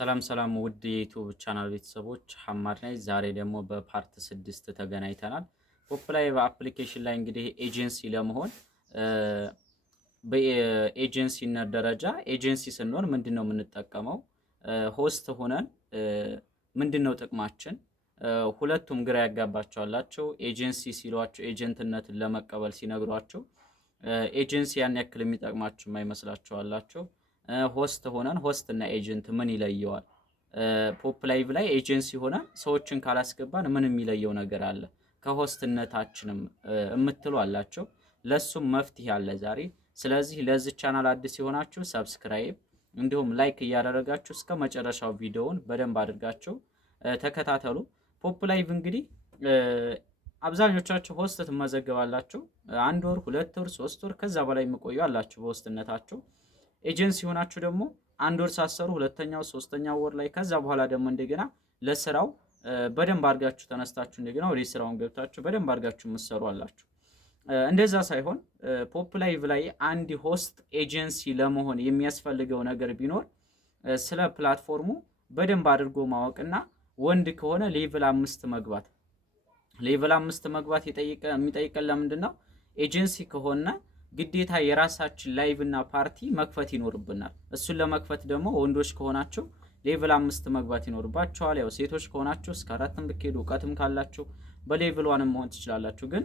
ሰላም ውድ የዩቲዩብ ቻናል ቤተሰቦች ሐማድ ነኝ። ዛሬ ደግሞ በፓርት 6 ተገናኝተናል። ፖፕ ላይቭ አፕሊኬሽን ላይ እንግዲህ ኤጀንሲ ለመሆን በኤጀንሲነት ደረጃ ኤጀንሲ ስንሆን ምንድነው የምንጠቀመው? ሆስት ሆነን ምንድነው ጥቅማችን? ሁለቱም ግራ ያጋባቸዋላቸው። ኤጀንሲ ሲሏቸው ኤጀንትነትን ለመቀበል ሲነግሯቸው ኤጀንሲ ያን ያክል የሚጠቅማችሁ የማይመስላችኋላቸው። ሆስት ሆነን ሆስት እና ኤጀንት ምን ይለየዋል? ፖፕ ላይቭ ላይ ኤጀንሲ ሆነን ሰዎችን ካላስገባን ምን የሚለየው ነገር አለ ከሆስትነታችንም የምትሉ አላቸው። ለሱም መፍትሄ አለ ዛሬ። ስለዚህ ለዚህ ቻናል አዲስ የሆናችሁ ሰብስክራይብ እንዲሁም ላይክ እያደረጋችሁ እስከ መጨረሻው ቪዲዮውን በደንብ አድርጋችሁ ተከታተሉ። ፖፕ ላይቭ እንግዲህ አብዛኞቻችሁ ሆስት ትመዘገባላችሁ። 1 ወር 2 ወር 3 ወር ከዛ በላይ የሚቆዩ አላችሁ በሆስትነታችሁ። ኤጀንሲ ሆናችሁ ደግሞ 1 ወር ሳሰሩ ሁለተኛው ሶስተኛው ወር ላይ ከዛ በኋላ ደግሞ እንደገና ለስራው በደንብ አድርጋችሁ ተነስታችሁ እንደገና ወደ ስራውን ገብታችሁ በደንብ አድርጋችሁ መስሩ አላችሁ። እንደዛ ሳይሆን ፖፕ ላይቭ ላይ አንድ ሆስት ኤጀንሲ ለመሆን የሚያስፈልገው ነገር ቢኖር ስለ ፕላትፎርሙ በደንብ አድርጎ ማወቅና ወንድ ከሆነ ሌቭል 5 መግባት። ሌቭል 5 መግባት የሚጠይቀን ለምንድን ነው? ኤጀንሲ ከሆነ ግዴታ የራሳችን ላይቭ እና ፓርቲ መክፈት ይኖርብናል። እሱን ለመክፈት ደግሞ ወንዶች ከሆናችሁ ሌቭል 5 መግባት ይኖርባችኋል። ያው ሴቶች ከሆናችሁ እስከ 4 ብትሄዱ እውቀትም ካላችሁ በሌቭል 1 መሆን ትችላላችሁ። ግን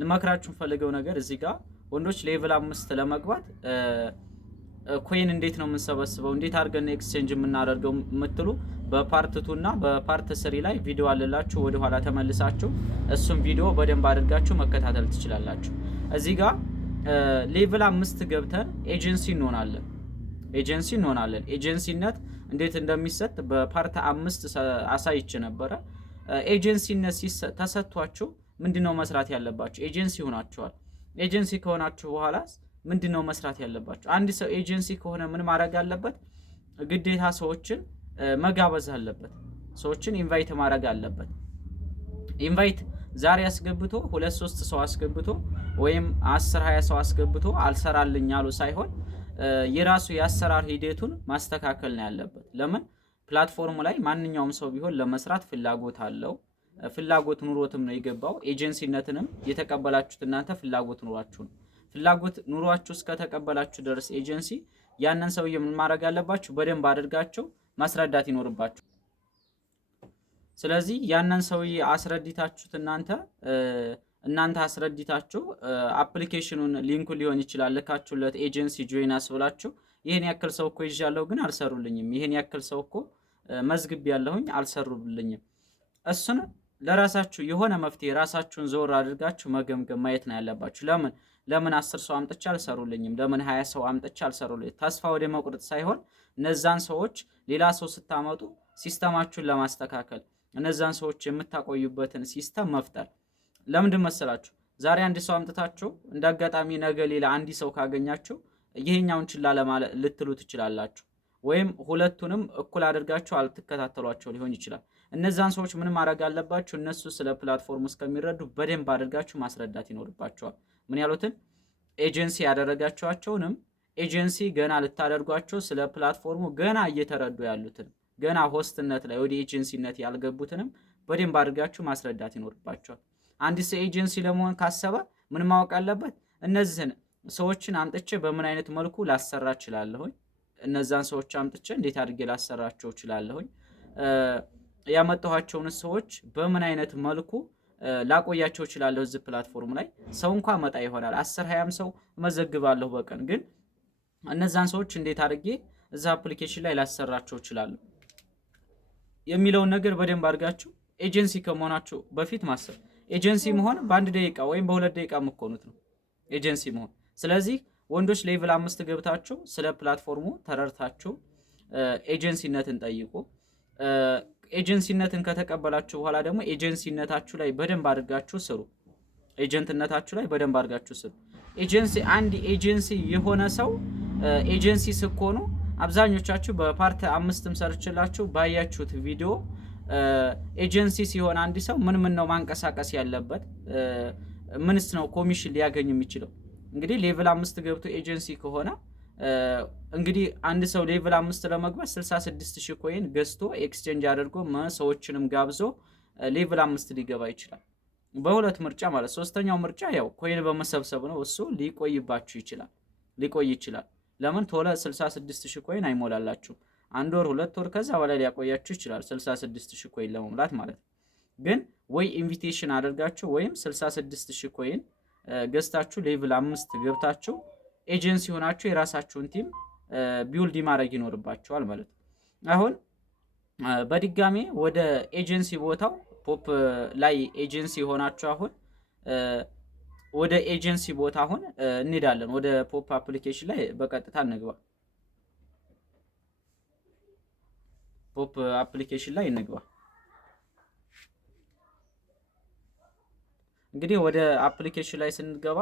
ልመክራችሁ ፈልገው ነገር እዚህ ጋር ወንዶች ሌቭል 5 ለመግባት ኮይን እንዴት ነው የምንሰበስበው፣ እንዴት አድርገን ኤክስቼንጅ የምናደርገው የምትሉ በፓርት 2 እና በፓርት 3 ላይ ቪዲዮ አለላችሁ። ወደ ኋላ ተመልሳችሁ እሱም ቪዲዮ በደንብ አድርጋችሁ መከታተል ትችላላችሁ። እዚህ ጋር ሌቭል 5 ገብተን ኤጀንሲ እንሆናለን። ኤጀንሲነት እንዴት እንደሚሰጥ በፓርት 5 አሳይቼ ነበረ። ኤጀንሲነት ተሰጥቷችሁ ምንድነው መስራት ያለባችሁ? ኤጀንሲ ሆናችኋል። ኤጀንሲ ከሆናችሁ በኋላ ምንድነው መስራት ያለባችሁ? አንድ ሰው ኤጀንሲ ከሆነ ምን ማድረግ አለበት? ግዴታ ሰዎችን መጋበዝ አለበት። ሰዎችን ኢንቫይት ማድረግ አለበት። ኢንቫይት ዛሬ አስገብቶ 2-3 ሰው አስገብቶ ወይም 10-20 ሰው አስገብቶ አልሰራልኝ አሉ ሳይሆን የራሱ የአሰራር ሂደቱን ማስተካከል ነው ያለበት። ለምን ፕላትፎርሙ ላይ ማንኛውም ሰው ቢሆን ለመስራት ፍላጎት አለው። ፍላጎት ኑሮትም ነው የገባው። ኤጀንሲነትንም የተቀበላችሁት እናንተ ፍላጎት ኑሯችሁ ነው። ፍላጎት ኑሯችሁ እስከተቀበላችሁ ድረስ ኤጀንሲ ያንን ሰውዬ ምን ማድረግ አለባችሁ? በደንብ አድርጋችሁ ማስረዳት ይኖርባችሁ። ስለዚህ ያንን ሰውዬ አስረዲታችሁት እናንተ አስረዲታችሁ አፕሊኬሽኑን ሊንኩ ሊሆን ይችላል ልካችሁለት ኤጀንሲ ጆይን አስብላችሁ ይሄን ያክል ሰው እኮ ይዣለሁ ግን አልሰሩልኝም፣ ይሄን ያክል ሰው እኮ መዝግብ ያለሁኝ አልሰሩልኝም። እሱን ለራሳችሁ የሆነ መፍትሄ ራሳችሁን ዘወር አድርጋችሁ መገምገም ማየት ነው ያለባችሁ። ለምን 10 ሰው አምጥቼ አልሰሩልኝም? ለምን 20 ሰው አምጥቼ አልሰሩልኝም? ተስፋ ወደ መቁረጥ ሳይሆን እነዛን ሰዎች ሌላ ሰው ስታመጡ ሲስተማችሁን ለማስተካከል እነዛን ሰዎች የምታቆዩበትን ሲስተም መፍጠር። ለምንድን መሰላችሁ? ዛሬ አንድ ሰው አምጥታችሁ እንዳጋጣሚ ነገ ሌላ አንድ ሰው ካገኛችሁ ይሄኛውን ችላ ለማለት ልትሉ ትችላላችሁ። ወይም ሁለቱንም እኩል አድርጋችሁ አልተከታተሏቸው ሊሆን ይችላል። እነዛን ሰዎች ምን ማድረግ አለባችሁ? እነሱ ስለ ፕላትፎርሙ እስከሚረዱ በደንብ አድርጋችሁ ማስረዳት ይኖርባቸዋል። ምን ያሉትን ኤጀንሲ ያደረጋችኋቸውንም ኤጀንሲ ገና ልታደርጓቸው ስለ ፕላትፎርሙ ገና እየተረዱ ያሉትን ገና ሆስትነት ላይ ወደ ኤጀንሲነት ያልገቡትንም በደንብ አድርጋችሁ ማስረዳት ይኖርባቸዋል። አንድ ሰው ኤጀንሲ ለመሆን ካሰበ ምን ማወቅ አለበት? እነዚህን ሰዎችን አምጥቼ በምን አይነት መልኩ ላሰራ እችላለሁኝ? እነዛን ሰዎች አምጥቼ እንዴት አድርጌ ላሰራቸው እችላለሁኝ? ያመጣኋቸውን ሰዎች በምን አይነት መልኩ ላቆያቸው እችላለሁ? እዚህ ፕላትፎርም ላይ ሰው እንኳን መጣ ይሆናል 10-20 ሰው መዘግባለሁ በቀን ግን እነዛን ሰዎች እንዴት አድርጌ እዛ አፕሊኬሽን ላይ ላሰራቸው እችላለሁ የሚለውን ነገር በደንብ አድርጋችሁ ኤጀንሲ ከመሆናችሁ በፊት ማሰብ። ኤጀንሲ መሆን በ1 ደቂቃ ወይም በ2 ደቂቃ የምትሆኑት ነው ኤጀንሲ መሆን። ስለዚህ ወንዶች ሌቭል 5 ገብታችሁ ስለ ፕላትፎርሙ ተረድታችሁ ኤጀንሲነትን ጠይቁ። ኤጀንሲነትን ከተቀበላችሁ በኋላ ደግሞ ኤጀንሲነታችሁ ላይ በደንብ አድርጋችሁ ስሩ። ኤጀንትነታችሁ ላይ በደንብ አድርጋችሁ ስሩ። አንድ ኤጀንሲ የሆነ ሰው ኤጀንሲ ስኮኑ አብዛኞቻችሁ በፓርት 5ም ሰርችላችሁ ባያችሁት ቪዲዮ ኤጀንሲ ሲሆን አንድ ሰው ምን ነው ማንቀሳቀስ ያለበት፣ ምንስ ነው ኮሚሽን ሊያገኝ የሚችለው? እንግዲህ ሌቭል 5 ገብቶ ኤጀንሲ ከሆነ እንግዲህ አንድ ሰው ሌቭል 5 ለመግባት 66000 ኮይን ገዝቶ ኤክስቼንጅ አድርጎ ሰዎችንም ጋብዞ ሌቭል 5 ሊገባ ይችላል። በሁለት ምርጫ ማለት። ሶስተኛው ምርጫ ያው ኮይን በመሰብሰብ ነው። እሱ ሊቆይባችሁ ይችላል፣ ሊቆይ ይችላል። ለምን ቶሎ 66000 ኮይን አይሞላላችሁም። አንድ ወር፣ ሁለት ወር ከዛ በላይ ሊያቆያችሁ ይችላል 66000 ኮይን ለመሙላት ማለት ነው። ግን ወይ ኢንቪቴሽን አድርጋችሁ ወይም 66000 ኮይን ገዝታችሁ ሌቭል 5 ገብታችሁ ኤጀንሲ ሆናችሁ የራሳችሁን ቲም ቢውልድ ማድረግ ይኖርባችኋል ማለት ነው። አሁን በድጋሜ ወደ ኤጀንሲ ቦታው ፖፕ ላይ ኤጀንሲ ሆናችሁ አሁን ወደ ኤጀንሲ ቦታ አሁን እንሄዳለን። ወደ ፖፕ አፕሊኬሽን ላይ በቀጥታ እንግባ። ፖፕ አፕሊኬሽን ላይ እንግባ። እንግዲህ ወደ አፕሊኬሽን ላይ ስንገባ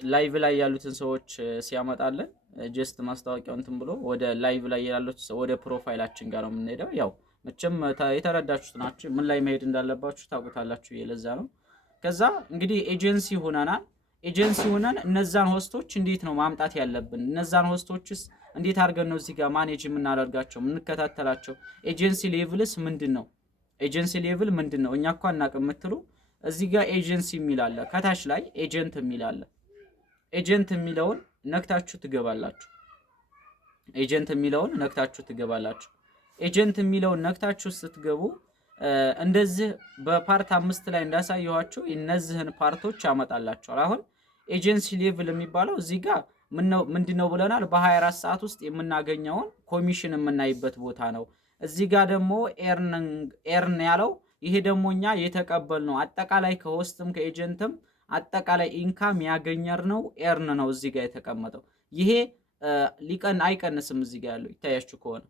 ላይቭ ላይ ያሉትን ሰዎች ሲያመጣለን ጀስት ማስታወቂያው እንትን ብሎ ወደ ላይቭ ላይ ያሉት ወደ ፕሮፋይላችን ጋር ነው የምንሄደው። ያው መቼም የተረዳችሁት ናችሁ፣ ምን ላይ መሄድ እንዳለባችሁ ታውቁታላችሁ። የለዛ ነው። ከዛ እንግዲህ ኤጀንሲ ሆነናል። ኤጀንሲ ሆነን እነዛን ሆስቶች እንዴት ነው ማምጣት ያለብን? እነዛን ሆስቶችስ እንዴት አድርገን ነው እዚህ ጋር ማኔጅ የምናደርጋቸው የምንከታተላቸው? ኤጀንሲ ሌቭልስ ምንድን ነው? ኤጀንሲ ሌቭል ምንድን ነው? እኛ እኮ አናውቅም የምትሉ እዚህ ጋር ኤጀንሲ የሚል አለ፣ ከታች ላይ ኤጀንት የሚል አለ። ኤጀንት የሚለውን ነክታችሁ ትገባላችሁ። ኤጀንት የሚለውን ነክታችሁ ትገባላችሁ። ኤጀንት የሚለውን ነክታችሁ ስትገቡ እንደዚህ በፓርት 5 ላይ እንዳሳየኋችሁ እነዚህን ፓርቶች ያመጣላችኋል። አሁን ኤጀንሲ ሌቭል የሚባለው እዚህ ጋር ምንድነው ብለናል? በ24 ሰዓት ውስጥ የምናገኘውን ኮሚሽን የምናይበት ቦታ ነው። እዚህ ጋር ደግሞ ኤርን ያለው ይሄ ደግሞ እኛ የተቀበልነው አጠቃላይ ከሆስትም ከኤጀንትም አጠቃላይ ኢንካም ያገኘነው ኤርን ነው እዚህ ጋር የተቀመጠው። ይሄ አይቀንስም። እዚህ ጋር ያለው ይታያችሁ ከሆነ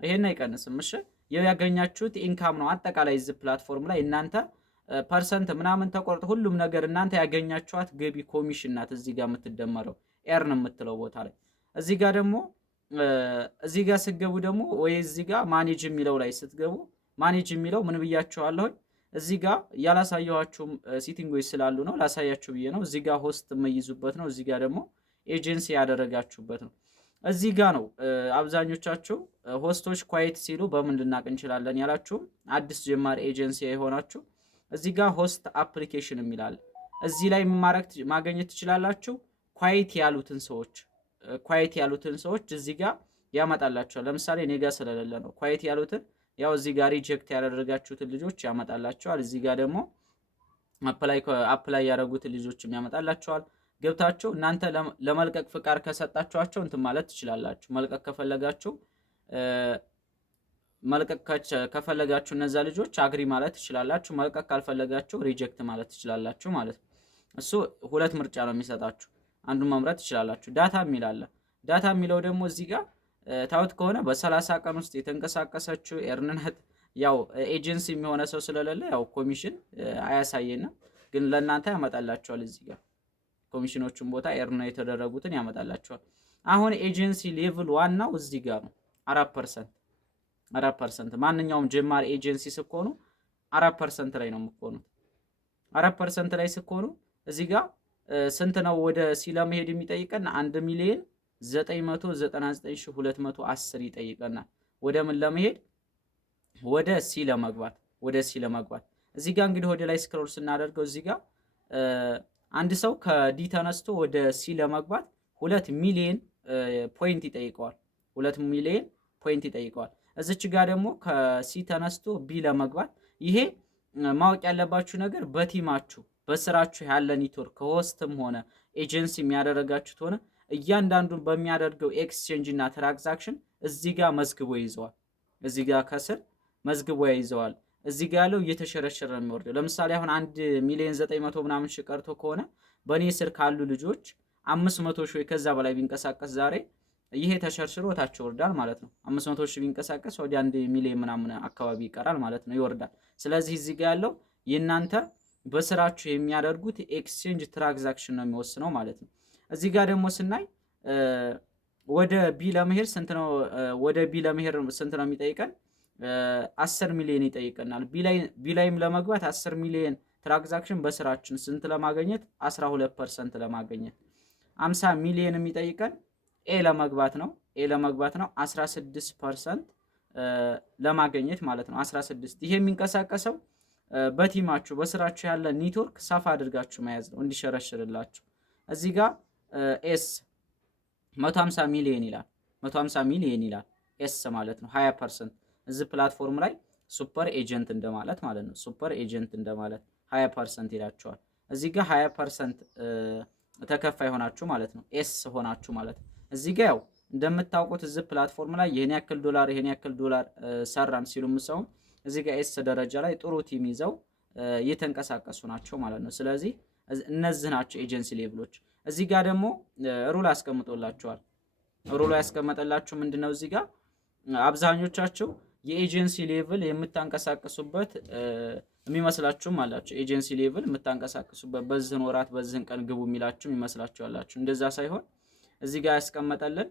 ይሄን አይቀንስም። እሺ ያገኛችሁት ኢንካም ነው አጠቃላይ እዚህ ፕላትፎርም ላይ እናንተ ፐርሰንት ምናምን ተቆርጦ ሁሉም ነገር እናንተ ያገኛችኋት ገቢ ኮሚሽን ናት እዚህ ጋር የምትደመረው ኤርን የምትለው ቦታ ላይ። እዚህ ጋር ደግሞ እዚህ ጋር ስትገቡ ደግሞ ወይ እዚህ ጋር ማኔጅ የሚለው ላይ ስትገቡ ማኔጅ የሚለው ምን ብያችኋለሁ? እዚህ ጋር ያላሳየኋችሁም ሴቲንጎች ስላሉ ነው ላሳያችሁ ብዬ ነው። እዚህ ጋር ሆስት የምይዙበት ነው። እዚህ ጋር ደግሞ ኤጀንሲ ያደረጋችሁበት ነው። እዚህ ጋር ነው አብዛኞቻችሁ ሆስቶች ኳይት ሲሉ በምን ልናቅ እንችላለን ያላችሁም አዲስ ጀማሪ ኤጀንሲ የሆናችሁ እዚህ ጋር ሆስት አፕሊኬሽን የሚላል እዚህ ላይ ማግኘት ትችላላችሁ። ኳይት ያሉትን ሰዎች እዚህ ጋር ያመጣላችኋል። ለምሳሌ እኔ ጋር ስለሌለ ነው ኳይት ያሉትን ያው እዚህ ጋር ሪጀክት ያደረጋችሁትን ልጆች ያመጣላችኋል። እዚህ ጋር ደግሞ አፕላይ ያደረጉትን ልጆችም ያመጣላችኋል። ገብታችሁ እናንተ ለመልቀቅ ፍቃድ ከሰጣችኋቸው እንትን ማለት ትችላላችሁ። መልቀቅ ከፈለጋችሁ እነዛ ልጆች አግሪ ማለት ትችላላችሁ። መልቀቅ ካልፈለጋችሁ ሪጀክት ማለት ትችላላችሁ ማለት ነው። እሱ ሁለት ምርጫ ነው የሚሰጣችሁ፣ አንዱን መምረጥ ትችላላችሁ። ዳታ የሚል አለ። ዳታ የሚለው ደግሞ እዚህ ጋር ታውት ከሆነ በ30 ቀን ውስጥ የተንቀሳቀሰችው ኤርንነት ያው ኤጀንሲ የሚሆነ ሰው ስለሌለ ያው ኮሚሽን አያሳየንም፣ ግን ለእናንተ ያመጣላችኋል። እዚህ ጋር ኮሚሽኖቹን ቦታ ኤርን የተደረጉትን ያመጣላችኋል። አሁን ኤጀንሲ ሌቭል ዋናው እዚህ ጋር ነው 4%። ማንኛውም ጀማሪ ኤጀንሲ ስትሆኑ 4% ላይ ነው የምትሆኑት። 4% ላይ ስትሆኑ እዚህ ጋር ስንት ነው ወደ ሲ ለመሄድ የሚጠይቀን? 1,999,210 ይጠይቀናል። ወደ ምን ለመሄድ? ወደ ሲ ለመግባት። እዚህ ጋር እንግዲህ ወደ ላይ ስክሮል ስናደርገው እዚህ ጋር አንድ ሰው ከዲ ተነስቶ ወደ ሲ ለመግባት 2 ሚሊዮን ፖይንት ይጠይቀዋል። 2 ሚሊዮን ፖይንት ይጠይቀዋል። እዚች ጋር ደግሞ ከሲ ተነስቶ ቢ ለመግባት ይሄ ማወቅ ያለባችሁ ነገር በቲማችሁ በስራችሁ ያለ ኔትወርክ ከሆስትም ሆነ ኤጀንሲ የሚያደረጋችሁት ሆነ እያንዳንዱን በሚያደርገው ኤክስቼንጅ እና ትራንዛክሽን እዚህ ጋር መዝግቦ ይዘዋል። እዚህ ጋር ከስር መዝግቦ ይዘዋል። እዚህ ጋር ያለው እየተሸረሸረ ነው የሚወርደው። ለምሳሌ አሁን 1,900,000 ምናምን ሺህ ቀርቶ ከሆነ በእኔ ስር ካሉ ልጆች 500 ሺህ ከዛ በላይ ቢንቀሳቀስ ዛሬ ይሄ ተሸርሽሮ ታች ይወርዳል ማለት ነው። 500 ሺህ ቢንቀሳቀስ ወደ 1 ሚሊዮን ምናምን አካባቢ ይቀራል ማለት ነው፣ ይወርዳል። ስለዚህ እዚህ ጋር ያለው የእናንተ በስራችሁ የሚያደርጉት ኤክስቼንጅ ትራንዛክሽን ነው የሚወስነው ማለት ነው። እዚህ ጋር ደግሞ ስናይ ወደ ቢ ለመሄድ ስንት ነው? ወደ ቢ ለመሄድ ስንት ነው የሚጠይቀን? 10 ሚሊዮን ይጠይቀናል። ቢ ላይም ለመግባት 10 ሚሊዮን ትራንዛክሽን በስራችን ስንት ለማግኘት? 12% ለማግኘት 50 ሚሊዮን የሚጠይቀን ኤ ለመግባት ነው። 16% ለማግኘት ማለት ነው። 16 ይሄ የሚንቀሳቀሰው በቲማችሁ በስራችሁ ያለ ኔትወርክ ሰፋ አድርጋችሁ መያዝ ነው እንዲሸረሽርላችሁ። እዚህ ጋር ኤስ 150 ሚሊዮን ይላል። 150 ሚሊዮን ይላል ኤስ ማለት ነው 20%። እዚህ ፕላትፎርም ላይ ሱፐር ኤጀንት እንደማለት ማለት ነው። ሱፐር ኤጀንት እንደማለት 20% ይላችኋል። እዚህ ጋር 20% ተከፋይ ሆናችሁ ማለት ነው። ኤስ ሆናችሁ ማለት ነው። እዚህ ጋር ያው እንደምታውቁት እዚህ ፕላትፎርም ላይ ይሄን ያክል ዶላር ሰራን ሲሉ ምሰው እዚህ ጋር ኤስ ደረጃ ላይ ጥሩ ቲም ይዘው እየተንቀሳቀሱ ናቸው ማለት ነው። ስለዚህ እነዚህ ናቸው ኤጀንሲ ሌቭሎች። እዚህ ጋር ደግሞ ሩል አስቀምጦላችኋል። ሩል ያስቀመጠላችሁ ምንድነው? እዚህ ጋር አብዛኞቻቸው የኤጀንሲ ሌቭል የምታንቀሳቀሱበት የሚመስላችሁም አላችሁ። ኤጀንሲ ሌቭል የምታንቀሳቀሱበት በዚህን ወራት በዚህን ቀን ግቡ የሚላችሁም ይመስላችሁ አላችሁ። እንደዛ ሳይሆን እዚህ ጋር ያስቀመጠልን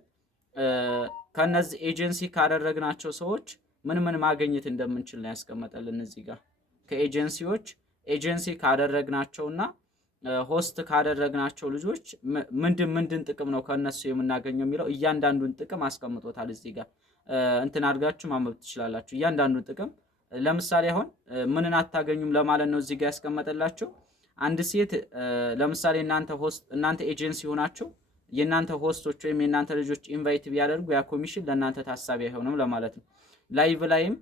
ከነዚህ ኤጀንሲ ካደረግናቸው ሰዎች ምን ምን ማግኘት እንደምንችል ነው ያስቀመጠልን። እዚህ ጋር ከኤጀንሲዎች ኤጀንሲ ካደረግናቸውና ሆስት ካደረግናቸው ልጆች ምንድን ጥቅም ነው ከነሱ የምናገኘው የሚለው እያንዳንዱን ጥቅም አስቀምጦታል። እዚህ ጋር እንትን አድርጋችሁ ማንበብ ትችላላችሁ እያንዳንዱን ጥቅም። ለምሳሌ አሁን ምንን አታገኙም ለማለት ነው እዚህ ጋር ያስቀመጠላችሁ። አንድ ሴት ለምሳሌ እናንተ ኤጀንሲ ሆናችሁ የእናንተ ሆስቶች ወይም የእናንተ ልጆች ኢንቫይት ቢያደርጉ ያ ኮሚሽን ለእናንተ ታሳቢ አይሆንም ለማለት ነው። ላይቭ ላይም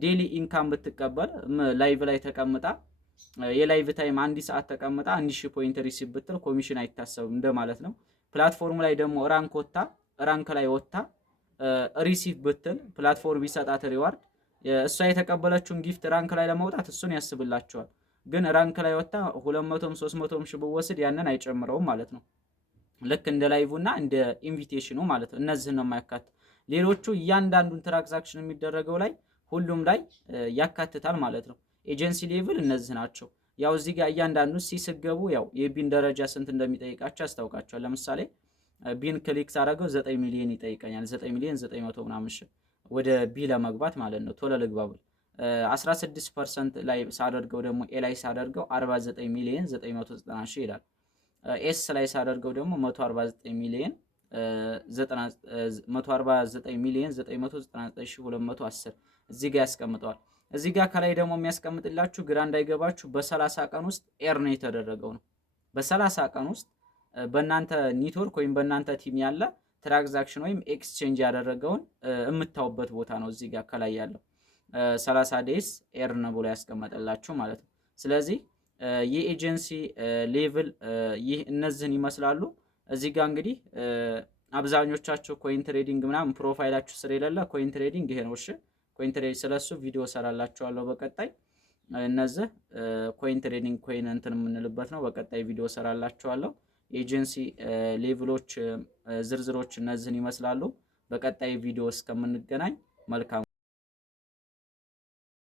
ዴሊ ኢንካም ብትቀበል ላይቭ ላይ ተቀምጣ የላይቭ ታይም 1 ሰዓት ተቀምጣ 1000 ፖይንት ሪሲቭ ብትል ኮሚሽን አይታሰብም እንደማለት ነው። ፕላትፎርም ላይ ደግሞ ራንክ ላይ ወጣ ሪሲቭ ብትል ፕላትፎርም ቢሰጣት ሪዋርድ እሷ የተቀበለችውን ጊፍት ራንክ ላይ ለማውጣት እሱን ያስብላቸዋል። ግን ራንክ ላይ ወጣ 200ም 300ም ሺህ ብወስድ ያንን አይጨምረውም ማለት ነው። ልክ እንደ ላይቭና እንደ ኢንቪቴሽኑ ማለት ነው። እነዚህን ነው የማያካትት። ሌሎቹ እያንዳንዱን ትራንዛክሽን የሚደረገው ላይ ሁሉም ላይ ያካትታል ማለት ነው። ኤጀንሲ ሌቭል እነዚህ ናቸው። ያው እዚህ ጋር እያንዳንዱ ሲስገቡ ያው የቢን ደረጃ ስንት እንደሚጠይቃቸው ያስታውቃቸዋል። ለምሳሌ ቢን ክሊክ ሳደርገው 9 ሚሊዮን ይጠይቀኛል። 9 ሚሊዮን 900 ምናምን ሺህ ወደ ቢ ለመግባት ማለት ነው። ቶሎ ልግባብል 16% ላይ ሳደርገው ደግሞ ኤ ላይ ሳደርገው 49 ሚሊዮን 990 ሺህ ይላል። ኤስ ላይ ሳደርገው ደግሞ 149 ሚሊዮን 999,210 እዚህ ጋር ያስቀምጠዋል። እዚህ ጋር ከላይ ደግሞ የሚያስቀምጥላችሁ ግራ እንዳይገባችሁ በ30 ቀን ውስጥ ኤር ነው የተደረገው ነው። በ30 ቀን ውስጥ በእናንተ ኔትወርክ ወይም በእናንተ ቲም ያለ ትራንዛክሽን ወይም ኤክስቼንጅ ያደረገውን የምታውበት ቦታ ነው። እዚህ ጋር ከላይ ያለው 30 ዴይስ ኤር ነው ብሎ ያስቀመጠላችሁ ማለት ነው። ስለዚህ የኤጀንሲ ሌቭል ይህ እነዚህን ይመስላሉ። እዚህ ጋር እንግዲህ አብዛኞቻችሁ ኮይን ትሬዲንግ ምናምን ፕሮፋይላችሁ ስር የሌለ ኮይን ትሬዲንግ ይሄ ነው። እሺ ኮይን ትሬዲንግ ስለሱ ቪዲዮ ሰራላችኋለሁ በቀጣይ። እነዚህ ኮይን ትሬዲንግ ኮይን እንትን የምንልበት ነው። በቀጣይ ቪዲዮ ሰራላችኋለሁ። ኤጀንሲ ሌቭሎች ዝርዝሮች እነዚህን ይመስላሉ። በቀጣይ ቪዲዮ እስከምንገናኝ መልካም